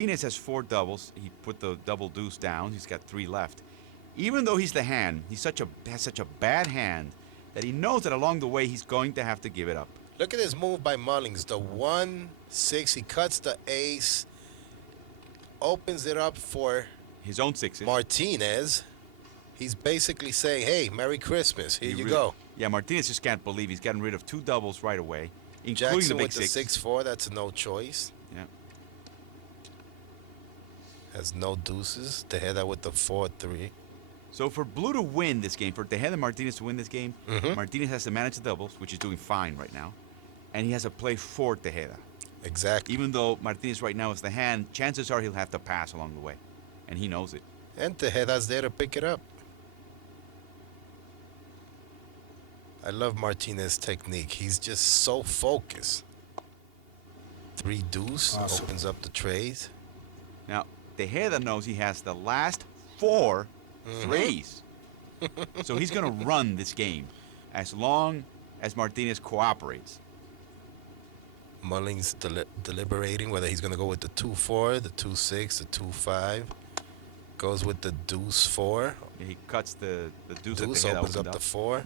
Martinez has 4 doubles. He put the double deuce down. He's got 3 left. Even though he's the hand, has such a bad hand that he knows that along the way he's going to have to give it up. Look at this move by Mullings. The 1-6. He cuts the ace, opens it up for His own sixes. Martinez. He's basically saying, "Hey, Merry Christmas. Here you go." Yeah, Martinez just can't believe he's gotten rid of 2 doubles right away, including Jackson the big with the 6-4. That's a no choice. Yeah. Has no deuces. Tejeda with the 4-3. So for Blue to win this game, for Tejeda and Martinez to win this game, Martinez has to manage the doubles, which is doing fine right now, and he has to play for Tejeda. Exactly. Even though Martinez right now is the hand, chances are he'll have to pass along the way, and he knows it. And Tejeda's there to pick it up. I love Martinez's technique. He's just so focused. 3 deuce. Awesome. Opens up the trays. Now, Tejeda knows he has the last 4 threes. So he's going to run this game as long as Martinez cooperates. Mullings deliberating whether he's going to go with the 2-4, the 2-6, the 2-5. Goes with the deuce 4. He cuts the deuce. Deuce that Tejeda opens opened up the 4.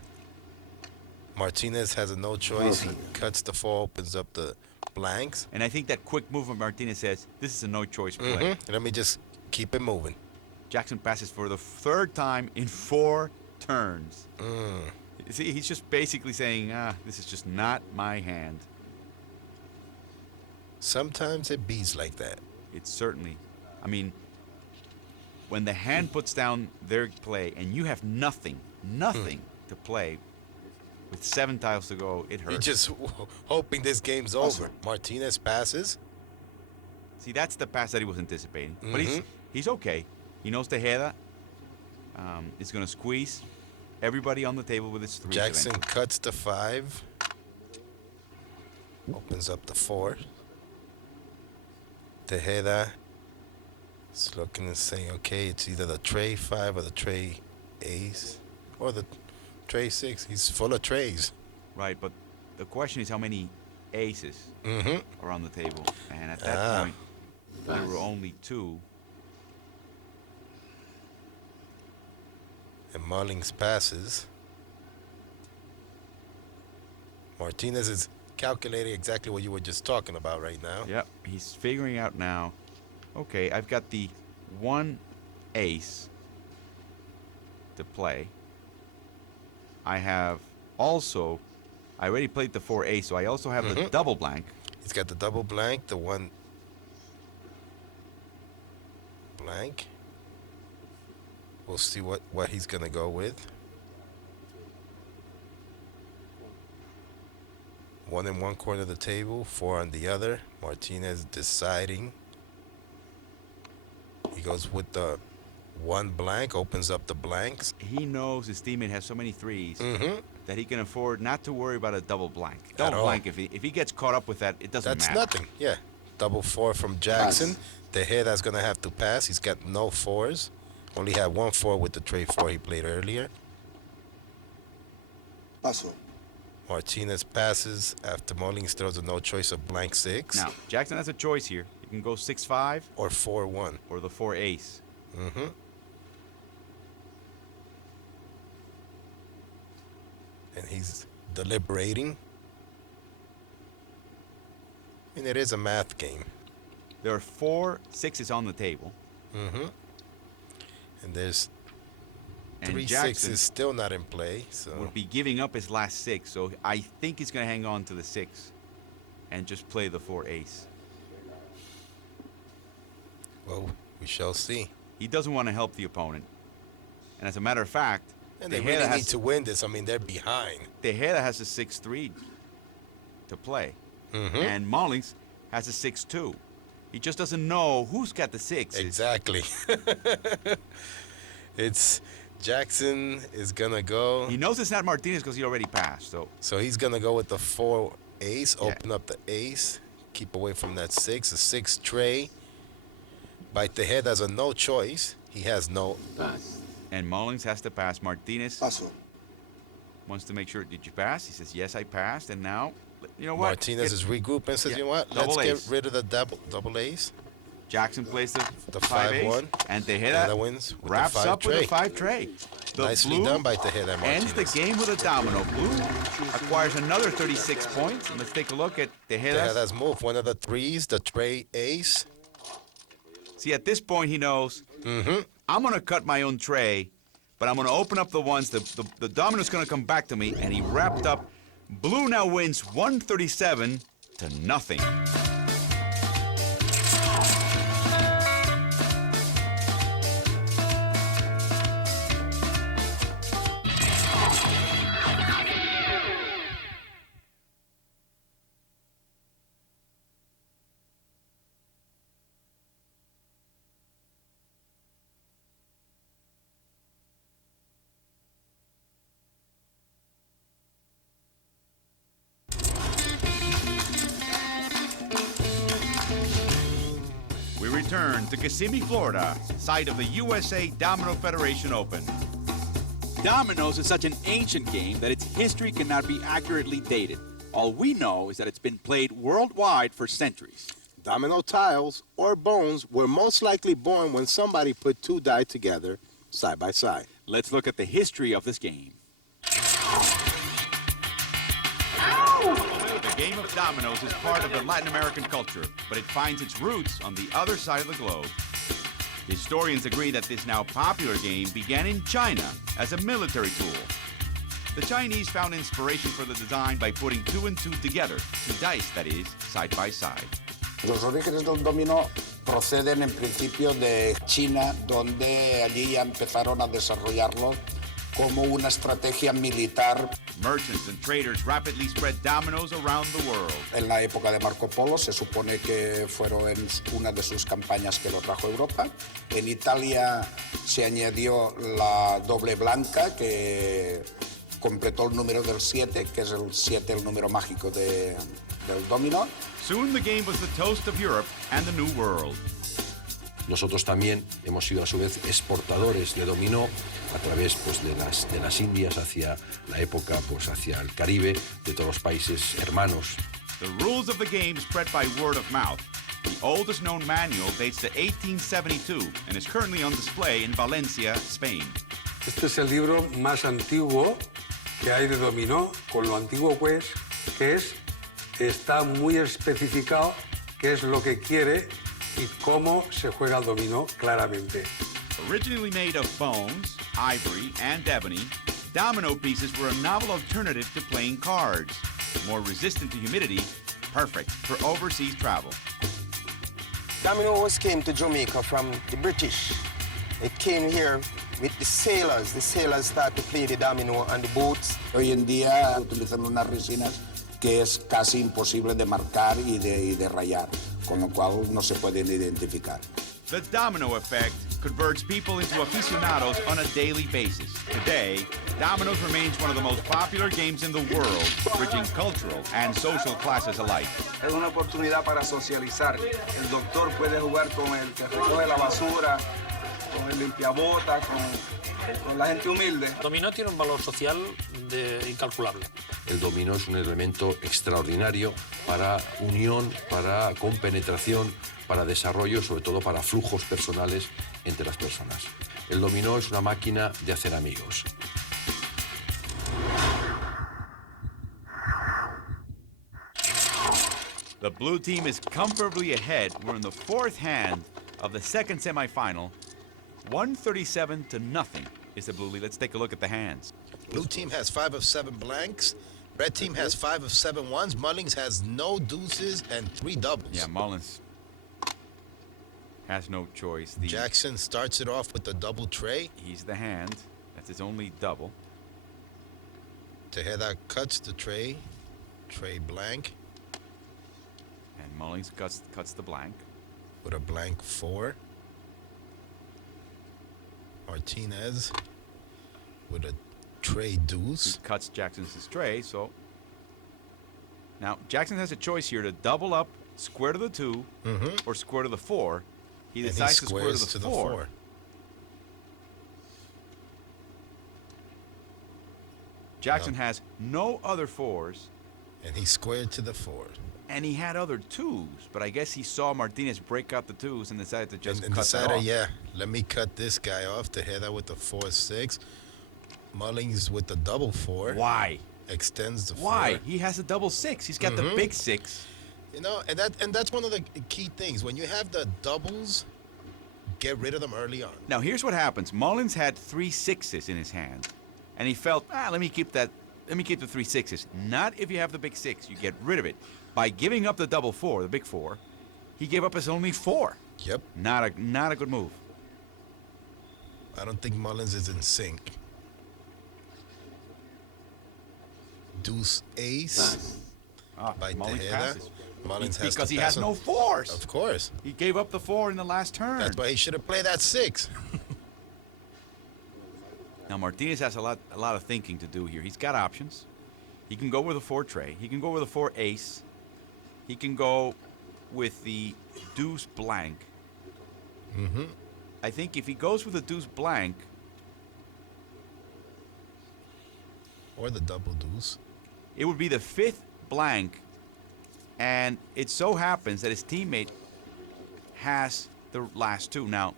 Martinez has a no choice. He cuts the 4, opens up the blanks. And I think that quick move of Martinez says, this is a no-choice play. Let me just keep it moving. Jackson passes for the 3rd time in 4 turns. See, he's just basically saying, this is just not my hand. Sometimes it beats like that. It's certainly, I mean, when the hand puts down their play and you have nothing to play with 7 tiles to go, it hurts. He's just hoping this game's over. Martinez passes. See, that's the pass that he was anticipating. But he's okay. He knows Tejeda is going to squeeze everybody on the table with his 3s. Jackson cuts the 5. Opens up the 4. Tejeda is looking and saying, okay, it's either the tray 5 or the tray ace or the tray 6. He's full of trays. Right, but the question is how many aces are on the table. And at that point, there were only 2. And Mullings passes. Martinez is calculating exactly what you were just talking about right now. Yep, he's figuring out now. Okay, I've got the 1 ace to play. I have also, I already played the 4 ace, so I also have the double blank. He's got the double blank, the 1 blank. We'll see what he's going to go with. 1 in one corner of the table, 4 on the other. Martinez deciding. He goes with the 1 blank, opens up the blanks. He knows his teammate has so many 3s that he can afford not to worry about a double blank. Double blank, if he gets caught up with that, it doesn't matter. That's nothing, yeah. Double 4 from Jackson. Tejeda's going to have to pass. He's got no 4s. Only had 1 4 with the tray 4 he played earlier. Paso. Martinez passes after Mullings throws a no choice of blank 6. Now, Jackson has a choice here. He can go 6-5 or 4-1. or the 4 ace. And he's deliberating. I mean, it is a math game. There are 4 6s on the table. And there's And 3 Jackson 6s still not in play. So would be giving up his last 6. So I think he's going to hang on to the 6 and just play the 4 ace. well, we shall see. He doesn't want to help the opponent. And as a matter of fact, And they Tejeda really need to win this. I mean, they're behind. Tejeda has a 6-3 to play. And Mullings has a 6-2. He just doesn't know who's got the 6. Exactly. It's Jackson is going to go. He knows it's not Martinez because he already passed. So he's going to go with the 4 ace, open up the ace, keep away from that 6, a 6 tray. By Tejeda's a no choice. He has no. And Mullings has to pass. Martinez Paso. wants to make sure, did you pass? He says, yes, I passed. And now, you know what? Martinez is regrouping and says, Yeah, you know what? double Let's ace. get rid of the double ace. Jackson plays The five ace, 5-1. and Tejeda Tejeda wins with wraps the 5 up with a tray. 5 tray. The Nicely blue done by Tejeda ends the Martinez. game with a domino. Blue acquires another 36 points. And let's take a look at Tejeda's. Tejeda's move. One of the threes, the tray ace. See, at this point, he knows, I'm going to cut my own tray, but I'm going to open up the ones. The domino's going to come back to me, and he wrapped up. Blue now wins 137 to nothing. We return to Kissimmee, Florida, site of the USA Domino Federation Open. Dominoes is such an ancient game that its history cannot be accurately dated. All we know is that it's been played worldwide for centuries. Domino tiles or bones were most likely born when somebody put two die together side by side. Let's look at the history of this game. The game of dominoes is part of the Latin American culture, but it finds its roots on the other side of the globe. Historians agree that this now popular game began in China as a military tool. The Chinese found inspiration for the design by putting 2 and 2 together, 2 dice, that is, side by side. Los orígenes del dominó proceden en principio de China, donde allí ya empezaron a desarrollarlo como una estrategia militar. Merchants and traders rapidly spread dominoes around the world. En la época de Marco Polo se supone que fueron en una de sus campañas que lo trajo a Europa. En Italia se añadió la doble blanca que completó el número del 7, que es el 7 el número mágico del dominó. Soon the game was the toast of Europe and the New World. Nosotros también hemos sido a su vez exportadores de dominó a través pues, de las Indias hacia la época, pues hacia el Caribe, de todos los países hermanos. The rules of the game spread by word of mouth. The oldest known manual dates to 1872 and is currently on display in Valencia, Spain. Este es el libro más antiguo que hay de dominó, con lo antiguo pues, que está muy especificado qué es lo que quiere y cómo se juega el dominó claramente. Originally made of bones, ivory, and ebony, domino pieces were a novel alternative to playing cards. More resistant to humidity, perfect for overseas travel. Domino always came to Jamaica from the British. It came here with the sailors. The sailors started to play the domino on the boats. Hoy en día utilizan unas resinas que es casi imposible de marcar y de rayar, con lo cual no se pueden identificar. The domino effect converts people into aficionados on a daily basis. Today, dominoes remains one of the most popular games in the world, bridging cultural and social classes alike. Es una oportunidad para socializar. El doctor puede jugar con el que recoge la basura, con el limpiabotas, con la gente humilde. Dominó tiene un valor social incalculable. El dominó es un elemento extraordinario para unión, para compenetración, para desarrollo, sobre todo para flujos personales entre las personas. El dominó es una máquina de hacer amigos. The blue team is comfortably ahead. We're in the 4th hand of the second semifinal. 137 to nothing is the blue lead. Let's take a look at the hands. Blue team has 5 of 7 blanks. Red team has 5 of 7 ones. Mullings has no deuces and 3 doubles. Yeah, Mullins has no choice. Jackson starts it off with the double tray. He's the hand. That's his only double. Tejeda cuts the tray. Tray blank And Mullins cuts the blank. with a blank 4. Martinez with a tray deuce. He cuts Jackson's tray, so now Jackson has a choice here to double up, square to the 2, or square to the 4. He And decides to square squares to the 4. Jackson has no other 4s, And he squared to the 4. And he had other twos, but I guess he saw Martinez break out the twos and decided to just and cut that decided, off. yeah, let me cut this guy off. Tejeda with the 4-6. Mullings with the double 4. Why? Extends the 4. Why? He has a double 6. He's got the big 6. You know, and that's one of the key things. When you have the doubles, get rid of them early on. Now, here's what happens. Mullins had 3 6s in his hand, and he felt, let me keep the 3 6s. Not if you have the big 6. You get rid of it. By giving up the double 4, the big 4, he gave up his only 4. Yep. Not a good move. I don't think Mullins is in sync. Deuce ace by Mullins Tejeda. passes. Mullins has Because to he pass has him. no 4s. Of course. He gave up the 4 in the last turn. That's why he should have played that 6. Now, Martinez has a lot of thinking to do here. He's got options. He can go with a 4 tray. He can go with a 4 ace. He can go with the deuce blank. Mm-hmm. I think if he goes with a deuce blank, Or the double deuce. it would be the 5th blank, and it so happens that his teammate has the last 2. Now,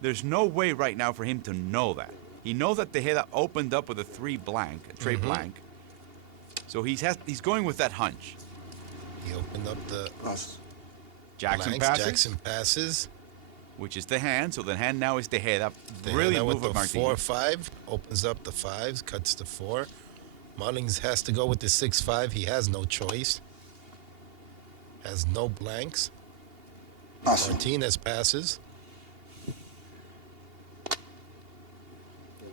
there's no way right now for him to know that. He knows that Tejeda opened up with a 3 blank, a tray blank. So he's going with that hunch. He opened up the Jackson blanks. passes, Jackson passes. which is the hand. So the hand now is Tejeda. Tejeda Brilliant with move of the Martinez. 4-5. Opens up the 5s. Cuts the 4. Mullings has to go with the 6-5. He has no choice. Has no blanks. Martinez passes.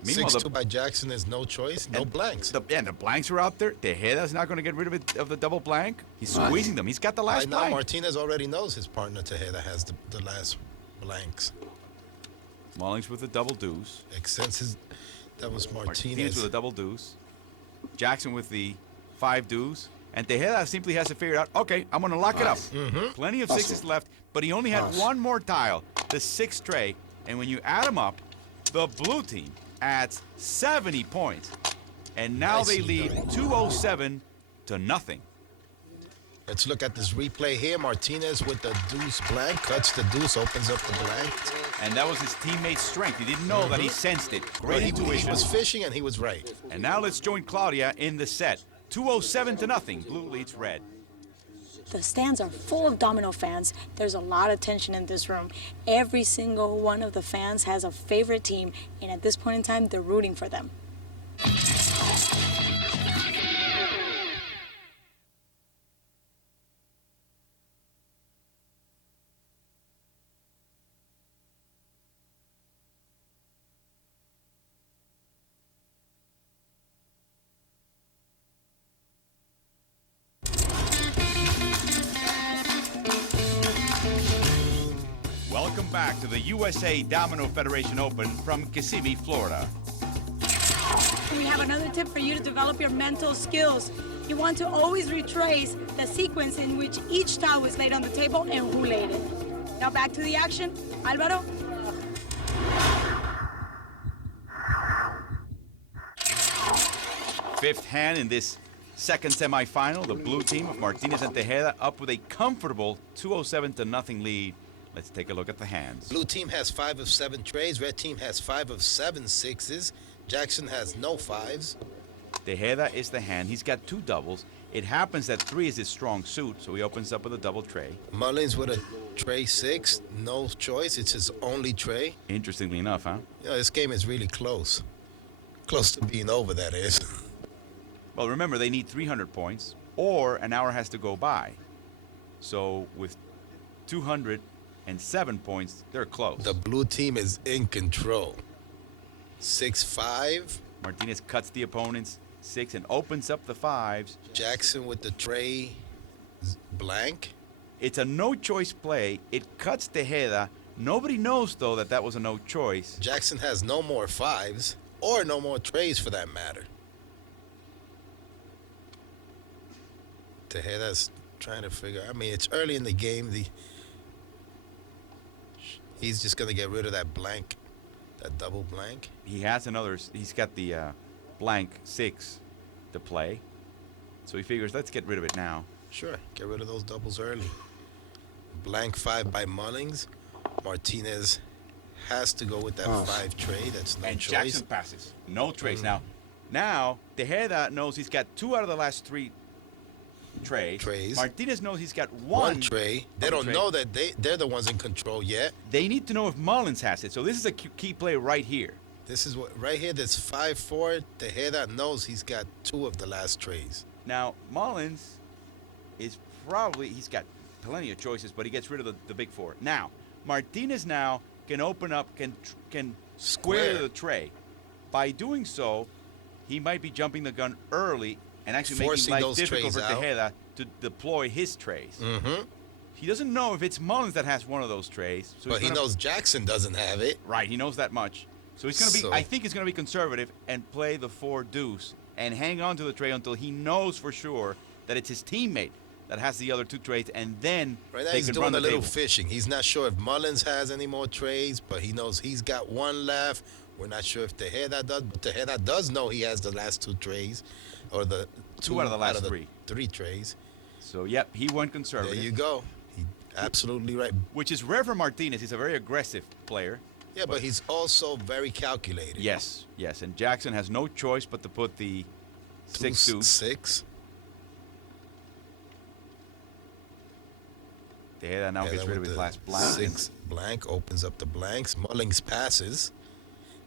Meanwhile, 6-2 by Jackson is no choice. No blanks. The blanks are out there. Tejeda's not going to get rid of the double blank. He's squeezing them. He's got the last Right now, blank. Martinez already knows his partner Tejeda has the last blanks. Mullings with the double deuce. Since that was Martinez Martinez. with a double deuce. Jackson with the 5 deuce. And Tejeda simply has to figure out, okay, I'm going to lock it up. Plenty of 6s left, but he only had one more tile, the 6 tray. And when you add them up, the blue team adds 70 points. And now they lead 207 to nothing. Let's look at this replay here. Martinez with the deuce blank. Cuts the deuce, opens up the blank. And that was his teammate's strength. He didn't know that he sensed it. Great intuition. He was fishing and he was right. And now let's join Claudia in the set. 207 to nothing. Blue leads red. The stands are full of domino fans. There's a lot of tension in this room. Every single one of the fans has a favorite team, and at this point in time, they're rooting for them. Welcome back to the USA Domino Federation Open from Kissimmee, Florida. We have another tip for you to develop your mental skills. You want to always retrace the sequence in which each tile was laid on the table and who laid it. Now back to the action. Álvaro? Fifth hand in this second semifinal. The blue team of Martinez and Tejeda up with a comfortable 207 to nothing lead. Let's take a look at the hands. Blue team has 5 of 7 trays. Red team has 5 of 7 6s. Jackson has no 5s. Tejeda is the hand. He's got 2 doubles. It happens that 3 is his strong suit, so he opens up with a double tray. Mullins with a tray 6. No choice. It's his only tray. Interestingly enough, huh? You know, this game is really close. Close to being over, that is. Well, remember, they need 300 points, or an hour has to go by. So with 207 points, they're close. The blue team is in control. 6-5. Martinez cuts the opponent's 6 and opens up the 5s. Jackson with the tray blank. It's a no-choice play. It cuts Tejeda. Nobody knows, though, that that was a no choice. Jackson has no more 5s, or no more trays for that matter. Tejeda's trying to figure. I mean, it's early in the game. He's just gonna get rid of that blank, that double blank. He has another. He's got the blank 6 to play, so he figures let's get rid of it now. Sure, get rid of those doubles early. Blank 5 by Mullings. Martinez has to go with that 5 trade. That's no And choice. Jackson passes. No trays. Now, Tejeda knows he's got 2 out of the last 3 trays. Martinez knows he's got one tray. They don't know that they're the ones in control yet. They need to know if Mullins has it. So this is a key play right here. This is what right here. That's 5-4. Tejeda knows he's got 2 of the last trays. Now, Mullins is he's got plenty of choices, but he gets rid of the big 4. Now, Martinez now can open up, can square the tray. By doing so, he might be jumping the gun early and actually Forcing making life those difficult for trays out. Tejeda to deploy his trays. Mm-hmm. He doesn't know if it's Mullins that has one of those trays. So But he knows Jackson doesn't have it. Right, he knows that much. So he's going to be, I think he's going to be conservative and play the 4 deuce and hang on to the tray until he knows for sure that it's his teammate that has the other 2 trays, and then Right now they he's can doing run a the little table. fishing. He's not sure if Mullins has any more trays, but he knows he's got 1 left. We're not sure if Tejeda does, but Tejeda does know he has the last 2 trays, or the 2 out of the last 3. 3 trays. So, yep, he went conservative. There you go. He absolutely right. Which is rare for Martinez. He's a very aggressive player. Yeah, but he's also very calculated. Yes, yes. And Jackson has no choice but to put the 6 deuce. 6. Tejeda now gets rid of his last blank. 6 blank opens up the blanks. Mullings passes.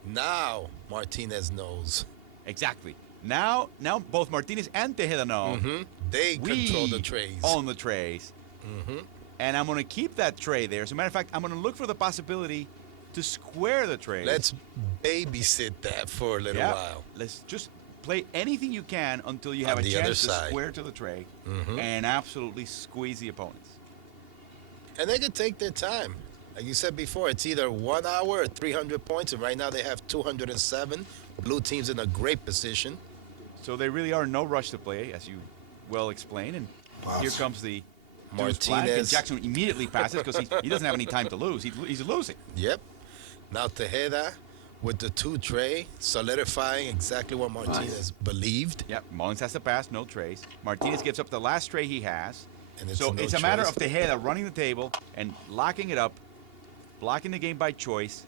Now Martinez knows. Exactly. Now both Martinez and Tejeda know. Mm-hmm. They control the trays. Own the trays. Mm-hmm. And I'm going to keep that tray there. As a matter of fact, I'm going to look for the possibility to square the trays. Let's babysit that for a little while. Let's just play anything you can until you have a chance to square to the tray and absolutely squeeze the opponents. And they can take their time. Like you said before, it's either 1 hour or 300 points, and right now they have 207. Blue team's in a great position. So they really are in no rush to play, as you well explained. And here comes the Martinez. And Jackson immediately passes because he doesn't have any time to lose. He's losing. Yep. Now Tejeda with the 2 tray, solidifying exactly what Martinez believed. Yep. Mullins has to pass, no trays. Martinez gives up the last tray he has. And it's so no it's a matter choice. of Tejeda running the table and locking it up, blocking the game by choice.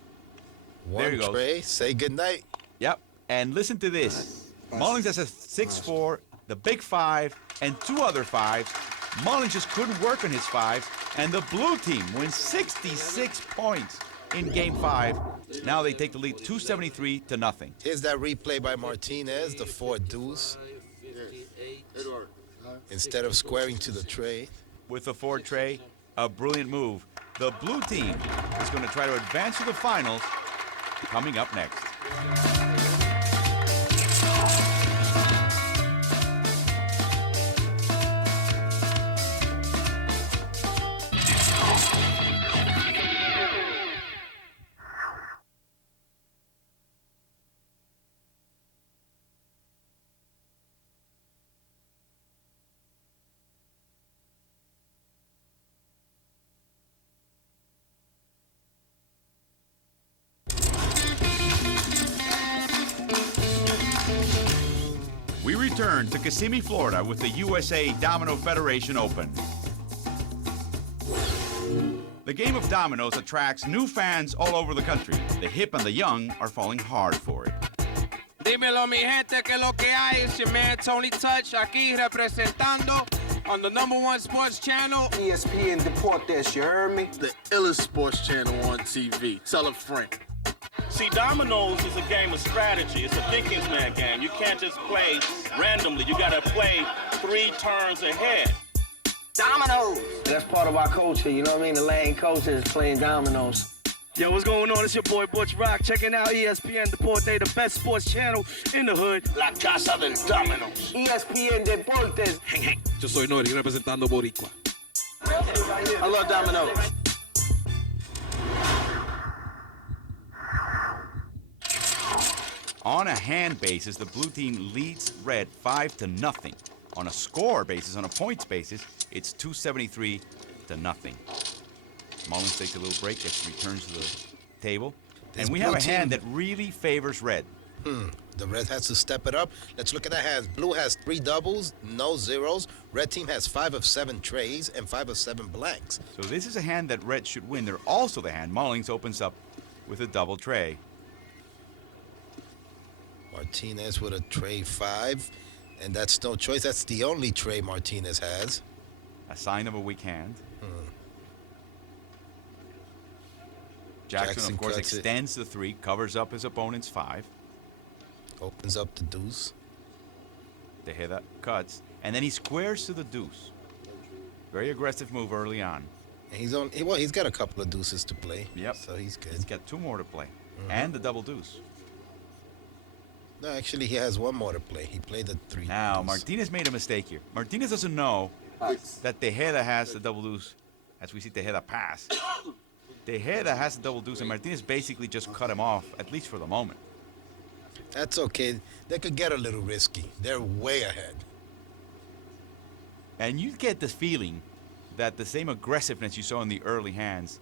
There 1 he goes. tray, say goodnight. Yep. And listen to this. Mullins has a 6-4, the big 5, and 2 other 5s. Mullins just couldn't work on his 5s, and the blue team wins 66 points in Game 5. Now they take the lead 273-0. Here's that replay by Martinez, the 4 deuce. Instead of squaring to the tray. With the 4 tray, a brilliant move. The blue team is going to try to advance to the finals coming up next. We return to Kissimmee, Florida with the USA Domino Federation Open. The game of dominoes attracts new fans all over the country. The hip and the young are falling hard for it. Dímelo, mi gente, que lo que hay. It's your man Tony Touch, aquí representando on the #1 sports channel, ESPN Deportes, you heard me? The illest sports channel on TV. Tell a friend. See, dominoes is a game of strategy. It's a thinking man's game. You can't just play randomly. You gotta play 3 turns ahead. Dominoes! That's part of our culture, you know what I mean? The lane culture is playing dominoes. Yo, what's going on? It's your boy Butch Rock. Checking out ESPN Deportes, the best sports channel in the hood. La Casa del Dominoes. ESPN Deportes. Yo soy Nori, representando Boricua. I love dominoes. On a hand basis, the blue team leads red 5-0. On a score basis, on a points basis, it's 273-0. Mullins takes a little break, returns to the table. And we have a hand that really favors red. The red has to step it up. Let's look at the hands. Blue has 3 doubles, no zeros. Red team has 5 of 7 trays and 5 of 7 blanks. So this is a hand that red should win. They're also the hand Mullings opens up with a double tray. Martinez with a tray 5, and that's no choice. That's the only tray Martinez has. A sign of a weak hand. Jackson, of course, extends the 3, covers up his opponent's 5. Opens up the deuce. Tejeda cuts, and then he squares to the deuce. Very aggressive move early on. And he's got a couple of deuces to play. Yep. So he's good. He's got 2 more to play, and the double deuce. No, actually, he has 1 more to play. He played the 3. Now, deuce. Martinez made a mistake here. Martinez doesn't know that Tejeda has the double deuce, as we see Tejeda pass. Tejeda has the double deuce, and Martinez basically just cut him off, at least for the moment. That's okay. They could get a little risky. They're way ahead. And you get this feeling that the same aggressiveness you saw in the early hands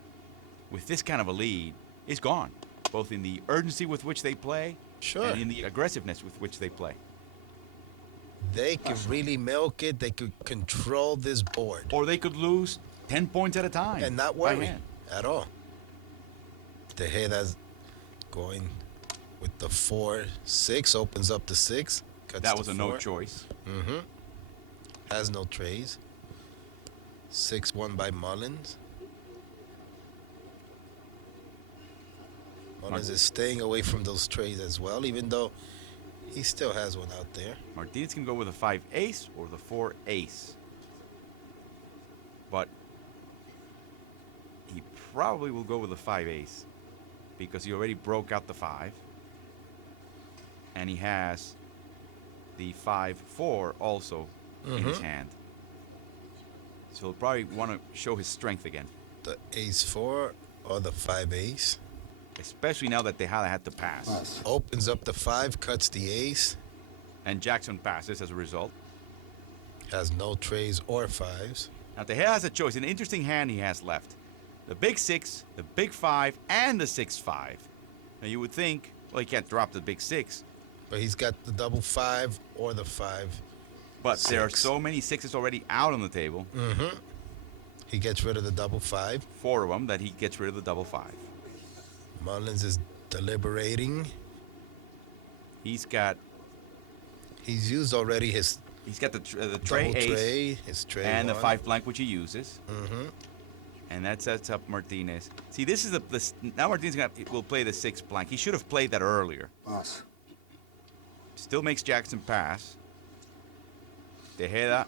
with this kind of a lead is gone, both in the urgency with which they play and in the aggressiveness with which they play. They could really milk it. They could control this board. Or they could lose 10 points at a time. And not by worry hand. at all. Tejeda's going with the 4-6, opens up the 6. Cuts That was the a 4. no choice. Has no trays. 6-1 by Mullins. Mullins is staying away from those trays as well, even though he still has one out there. Martinez can go with a 5 ace or the 4 ace. But he probably will go with the 5 ace because he already broke out the 5. And he has the 5-4 also in his hand. So he'll probably want to show his strength again. The ace-4 or the 5 ace. Especially now that Tejada had to pass. Opens up the 5, cuts the ace. And Jackson passes as a result. Has no trays or 5s. Now Tejada has a choice. An interesting hand he has left. The big 6, the big 5, and the 6-5. Now you would think, well, he can't drop the big 6. But he's got the double 5 or the 5. But there are so many 6s already out on the table. He gets rid of the double 5. 4 of them that he gets rid of the double 5. Mullins is deliberating. He's used already his. He's got the tray ace, his tray and the 1. 5 blank which he uses. And that sets up Martinez. See, this is now Martinez will play the 6 blank. He should have played that earlier. Still makes Jackson pass. Tejeda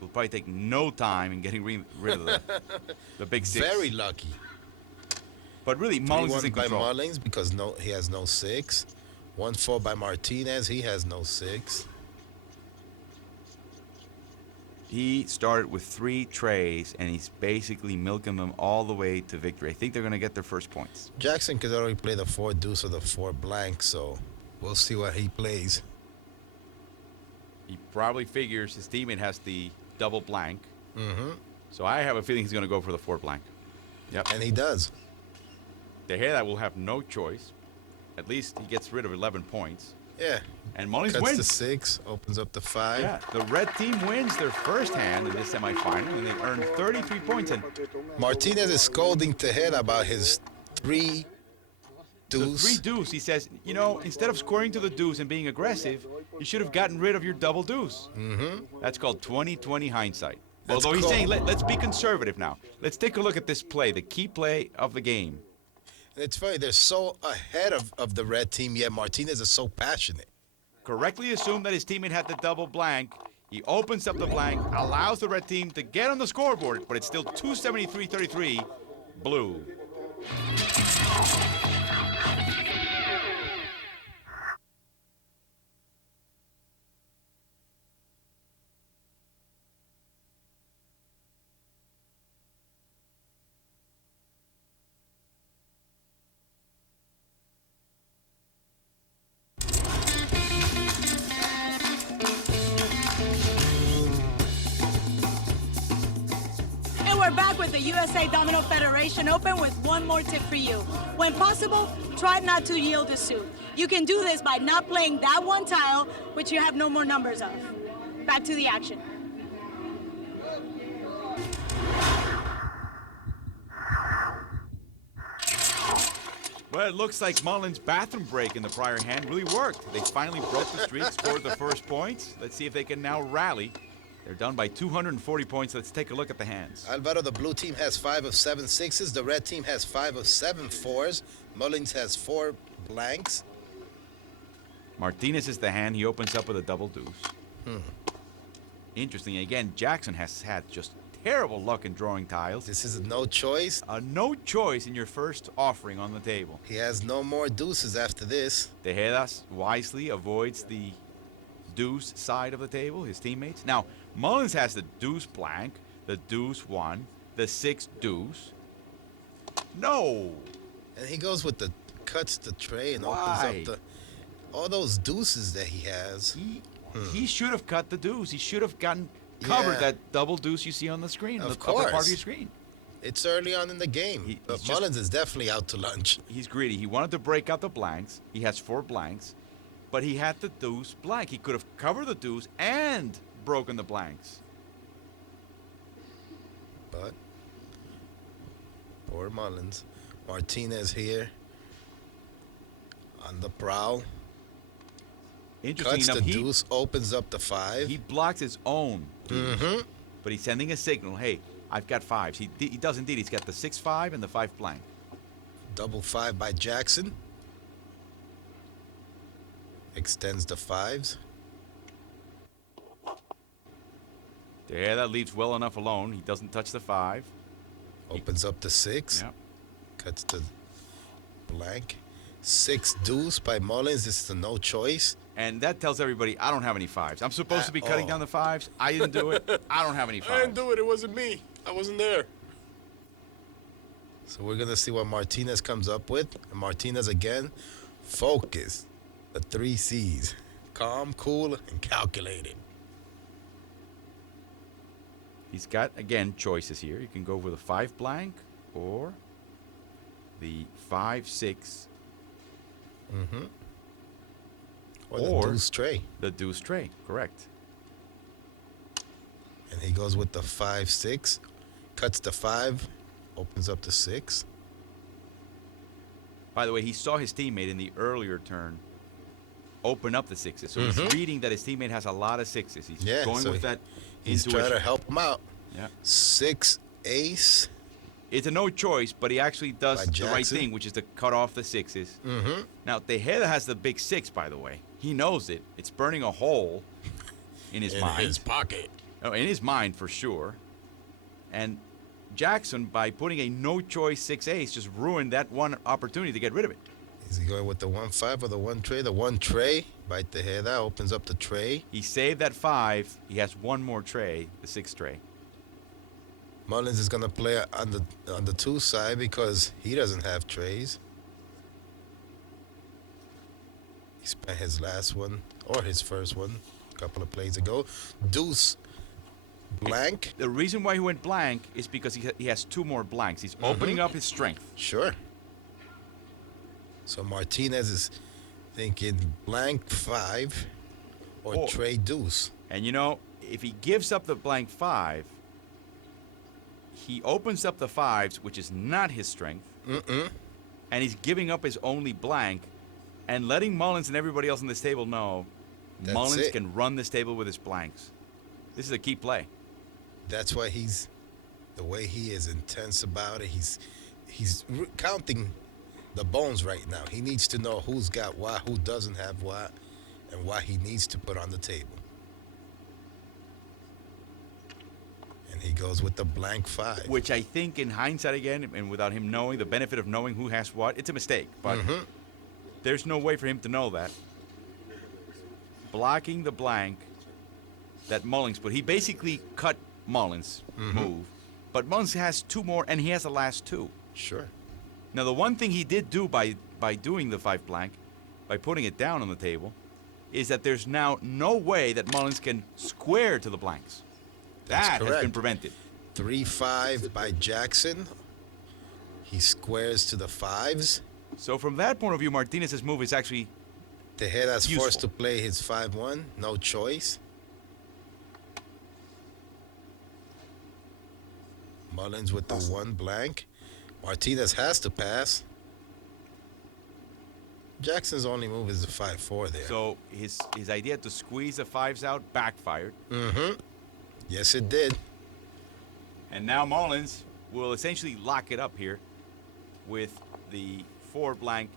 will probably take no time in getting rid of the big 6. Very lucky. But really, Mullins is in by control. Mullins because he has no 6. 1-4 by Martinez. He has no 6. He started with 3 trays, and he's basically milking them all the way to victory. I think they're going to get their first points. Jackson could already play the 4 deuce or the 4 blank, so we'll see what he plays. He probably figures his teammate has the double blank. Mm-hmm. So I have a feeling he's going to go for the 4 blank. Yep. And he does. Tejeda will have no choice. At least he gets rid of 11 points. Yeah. And Mullins Cuts wins. the 6, opens up the 5. Yeah, the red team wins their first hand in this semifinal, and they earn 33 points. And Martinez is scolding Tejeda about his 3 deuce. The 3 deuce. He says, you know, instead of scoring to the deuce and being aggressive, you should have gotten rid of your double deuce. Mm-hmm. That's called 20/20 hindsight. That's Although he's cool. saying, let's be conservative now. Let's take a look at this play, the key play of the game. And it's funny, they're so ahead of the red team, yet Martinez is so passionate. Correctly assumed that his teammate had the double blank. He opens up the blank, allows the red team to get on the scoreboard, but it's still 273-33 blue. And we're back with the USA Domino Federation Open with one more tip for you. When possible, try not to yield a suit. You can do this by not playing that one tile, which you have no more numbers of. Back to the action. Well, it looks like Mullins' bathroom break in the prior hand really worked. They finally broke the streak, scored the first points. Let's see if they can now rally. They're done by 240 points. Let's take a look at the hands. Alvaro, the blue team has 5 of 7 sixes. The red team has 5 of 7 fours. Mullins has 4 blanks. Martinez is the hand. He opens up with a double deuce. Interesting. Again, Jackson has had just terrible luck in drawing tiles. This is a no choice. A no choice in your first offering on the table. He has no more deuces after this. Tejedas wisely avoids the deuce side of the table, his teammates. Now, Mullins has the deuce blank, the deuce one, the 6 deuce. No! And he goes with the cuts the tray and Why? opens up all those deuces that he has. He should have cut the deuce. He should have gotten covered that double deuce you see on the screen, Of the course. upper part of your screen. It's early on in the game. But Mullins is definitely out to lunch. He's greedy. He wanted to break out the blanks. He has 4 blanks, but he had the deuce blank. He could have covered the deuce and broken the blanks. But poor Mullins. Martinez here on the prowl. Interesting Cuts enough, the deuce, opens up the 5. He blocks his own deuce, but he's sending a signal. Hey, I've got 5s. He does indeed. He's got the 6-5 and the 5 blank. Double 5 by Jackson. Extends the 5s. There, that leaves well enough alone. He doesn't touch the 5. Opens up the 6. Yep. Cuts the blank. 6 deuce by Mullins. This is a no choice. And that tells everybody I don't have any 5s. I'm supposed to be cutting down the 5s. I didn't do it. I don't have any 5s. I didn't do it. It wasn't me. I wasn't there. So we're going to see what Martinez comes up with. And Martinez again, focus. The 3 C's. Calm, cool, and calculated. He's got, again, choices here. You can go with a 5 blank or the 5-6. Or the deuce tray. The deuce tray, correct. And he goes with the 5-6. Cuts the 5. Opens up the 6. By the way, he saw his teammate in the earlier turn open up the 6s. So he's reading that his teammate has a lot of 6s. He's going with that He's intuition. trying to help him out. Yeah. 6 ace. It's a no choice, but he actually does By the right Jackson. thing, which is to cut off the 6s. Now, Tejeda has the big 6, by the way. He knows it. It's burning a hole in his mind. In his pocket. Oh, in his mind, for sure. And Jackson, by putting a no-choice 6 ace, just ruined that one opportunity to get rid of it. Is he going with the 1-5 or the 1 tray? The 1 tray by Tejeda opens up the tray. He saved that 5. He has one more tray, the 6 tray. Mullins is going to play on the 2 side because he doesn't have trays. He spent his last one, or his first one, a couple of plays ago. Deuce blank. The reason why he went blank is because he has 2 more blanks. He's opening up his strength. Sure. So Martinez is thinking blank 5 or tray deuce. And you know, if he gives up the blank 5, he opens up the 5s, which is not his strength. And he's giving up his only blank and letting Mullins and everybody else on this table know Mullins can run this table with his blanks. This is a key play. That's why he's the way he is intense about it. He's counting the bones right now. He needs to know who's got what, who doesn't have what, and what he needs to put on the table. And he goes with the blank 5. Which I think in hindsight again, and without him knowing, the benefit of knowing who has what, it's a mistake. But there's no way for him to know that. Blocking the blank that Mullins put. He basically cut Mullins' move. But Mullins has 2 more, and he has the last 2. Sure. Now, the one thing he did do by doing the 5 blank, by putting it down on the table, is that there's now no way that Mullins can square to the blanks. That's that correct. has been prevented. 3-5 by Jackson. He squares to the 5s. So from that point of view, Martinez's move is actually Tejeda's useful. forced to play his 5-1. No choice. Mullins with the 1 blank. Martinez has to pass. Jackson's only move is the 5-4 there. So his idea to squeeze the 5s out backfired. Mm-hmm. Yes, it did. And now Mullins will essentially lock it up here with the 4 blank